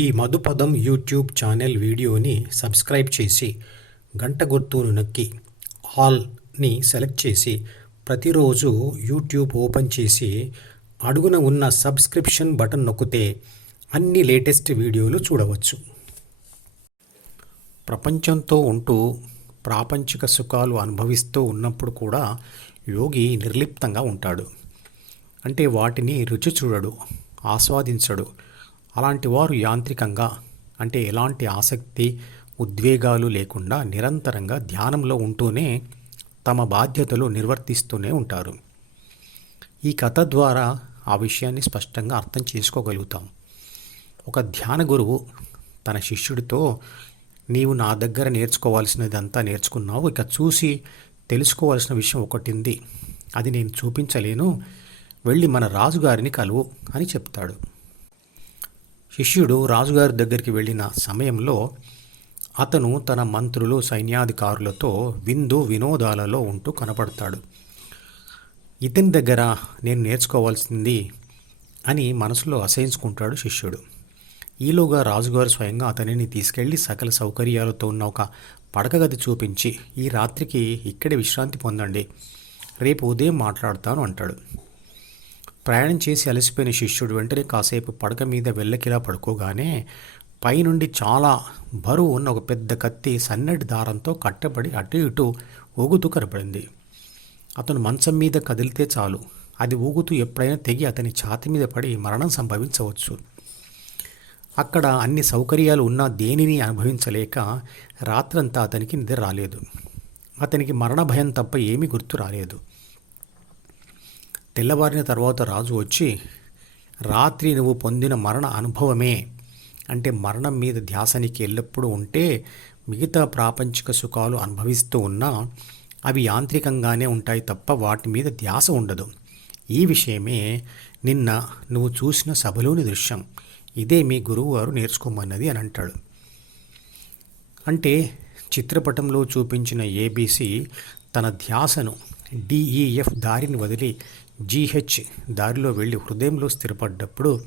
ఈ మధుపదం YouTube channel వీడియోని subscribe చేసి గంట గుర్తును నొక్కి ఆల్ని సెలెక్ట్ చేసి ప్రతిరోజు యూట్యూబ్ ఓపెన్ చేసి అడుగున ఉన్న సబ్స్క్రిప్షన్ బటన్ నొక్కితే అన్ని లేటెస్ట్ వీడియోలు చూడవచ్చు. ప్రపంచంతో ఉంటూ ప్రాపంచిక సుఖాలు అనుభవిస్తూ ఉన్నప్పుడు కూడా యోగి నిర్లిప్తంగా ఉంటాడు. అంటే వాటిని రుచి చూడడు ఆస్వాదించడు. అలాంటి వారు యాంత్రికంగా అంటే ఎలాంటి ఆసక్తి ఉద్వేగాలు లేకుండా నిరంతరంగా ధ్యానంలో ఉంటూనే తమ బాధ్యతలు నిర్వర్తిస్తూనే ఉంటారు. ఈ కథ ద్వారా ఆ విషయాన్ని స్పష్టంగా అర్థం చేసుకోగలుగుతాం. ఒక ధ్యాన గురువు తన శిష్యుడితో నీవు నా దగ్గర నేర్చుకోవాల్సినదంతా నేర్చుకున్నావు ఇక చూసి తెలుసుకోవాల్సిన విషయం ఒకటింది. అది నేను చూపించలేను వెళ్ళి మన రాజుగారిని కలువు అని చెప్తాడు. శిష్యుడు రాజుగారి దగ్గరికి వెళ్ళిన సమయంలో అతను తన మంత్రులు సైన్యాధికారులతో విందు వినోదాలలో ఉంటూ కనపడతాడు. ఇతని దగ్గర నేను నేర్చుకోవాల్సింది అని మనసులో అసహించుకుంటాడు శిష్యుడు. ఈలోగా రాజుగారు స్వయంగా అతనిని తీసుకెళ్ళి సకల సౌకర్యాలతో ఉన్న ఒక పడకగది చూపించి ఈ రాత్రికి ఇక్కడే విశ్రాంతి పొందండి. రేపు ఉదయం మాట్లాడతాను అంటాడు. ప్రయాణం చేసి అలసిపోయిన శిష్యుడు వెంటనే కాసేపు పడక మీద వెళ్ళకిలా పడుకోగానే పైనుండి చాలా బరువు ఉన్న ఒక పెద్ద కత్తి సన్నటి దారంతో కట్టబడి అటు ఇటు ఊగుతూ కనపడింది. అతను మంచం మీద కదిలితే చాలు. అది ఊగుతూ ఎప్పుడైనా తెగి అతని ఛాతి మీద పడి మరణం సంభవించవచ్చు. అక్కడ అన్ని సౌకర్యాలు ఉన్నా దేనిని అనుభవించలేక రాత్రంతా అతనికి నిద్ర రాలేదు. అతనికి మరణ భయం తప్ప ఏమీ గుర్తు రాలేదు. తెల్లవారిన తర్వాత రాజు వచ్చి రాత్రి నువ్వు పొందిన మరణ అనుభవమే. అంటే మరణం మీద ధ్యాసనికి ఎల్లప్పుడూ ఉంటే మిగతా ప్రాపంచిక సుఖాలు అనుభవిస్తూ ఉన్నా అవి యాంత్రికంగానే ఉంటాయి తప్ప వాటి మీద ధ్యాస ఉండదు. ఈ విషయమే నిన్న నువ్వు చూసిన సభలోని దృశ్యం. ఇదే మీ గురువుగారు నేర్చుకోమన్నది అని అంటాడు. అంటే చిత్రపటంలో చూపించిన ఏబీసీ తన ధ్యాసను డిఈఎఫ్ దారిని వదిలి జీహెచ్ దారిలో వెళ్ళి హృదయంలో స్థిరపడ్డప్పుడు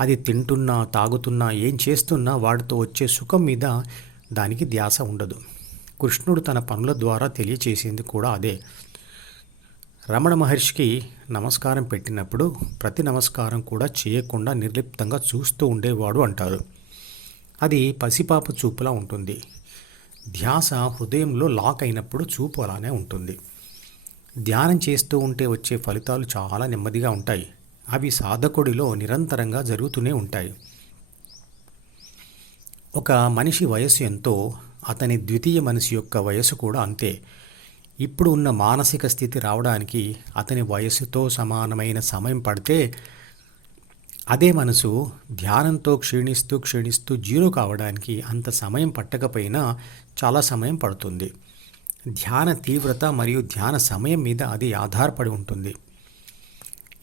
అది తింటున్నా తాగుతున్నా ఏం చేస్తున్నా వాడితో వచ్చే సుఖం మీద దానికి ధ్యాస ఉండదు. కృష్ణుడు తన పనుల ద్వారా తెలియచేసింది కూడా అదే. రమణ మహర్షికి నమస్కారం పెట్టినప్పుడు ప్రతి నమస్కారం కూడా చేయకుండా నిర్లిప్తంగా చూస్తూ ఉండేవాడు అంటారు. అది పసిపాప చూపులా ఉంటుంది. ధ్యాస హృదయంలో లాక్ అయినప్పుడు చూపు అలానే ఉంటుంది. ధ్యానం చేస్తూ ఉంటే వచ్చే ఫలితాలు చాలా నెమ్మదిగా ఉంటాయి. అవి సాధకుడిలో నిరంతరంగా జరుగుతూనే ఉంటాయి. ఒక మనిషి వయస్సు ఎంతో అతని ద్వితీయ మనిషి యొక్క వయస్సు కూడా అంతే. ఇప్పుడు ఉన్న మానసిక స్థితి రావడానికి అతని వయస్సుతో సమానమైన సమయం పడితే అదే మనసు ధ్యానంతో క్షీణిస్తూ క్షీణిస్తూ జీరో కావడానికి అంత సమయం పట్టకపోయినా చాలా సమయం పడుతుంది. ధ్యాన తీవ్రత మరియు ధ్యాన సమయం మీద అది ఆధారపడి ఉంటుంది.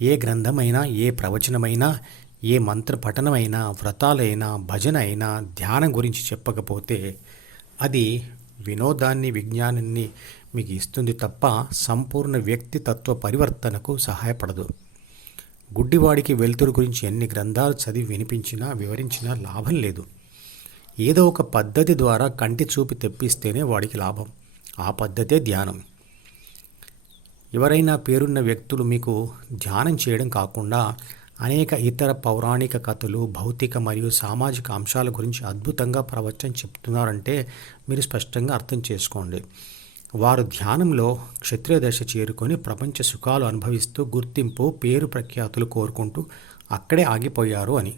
ఏ గ్రంథమైనా ఏ ప్రవచనమైనా ఏ మంత్ర పఠనమైనా వ్రతాలైనా భజన అయినా ధ్యానం గురించి చెప్పకపోతే అది వినోదాన్ని విజ్ఞానాన్ని మీకు ఇస్తుంది తప్ప సంపూర్ణ వ్యక్తితత్వ పరివర్తనకు సహాయపడదు. గుడ్డివాడికి వెలుతురు గురించి ఎన్ని గ్రంథాలు చదివి వినిపించినా వివరించినా లాభం లేదు. ఏదో ఒక పద్ధతి ద్వారా కంటి చూపి తెప్పిస్తేనే వాడికి లాభం. ఆ పద్ధతే ధ్యానం. ఎవరైనా పేరున్న వ్యక్తులు మీకు ధ్యానం చేయడం కాకుండా అనేక ఇతర పౌరాణిక కథలు భౌతిక మరియు సామాజిక అంశాల గురించి అద్భుతంగా ప్రవచనం చెప్తున్నారంటే మీరు స్పష్టంగా అర్థం చేసుకోండి. వారు ధ్యానంలో క్షత్రియ దశ చేరుకొని ప్రపంచ సుఖాలు అనుభవిస్తూ గుర్తింపు పేరు ప్రఖ్యాతులు కోరుకుంటూ అక్కడే ఆగిపోయారు అని.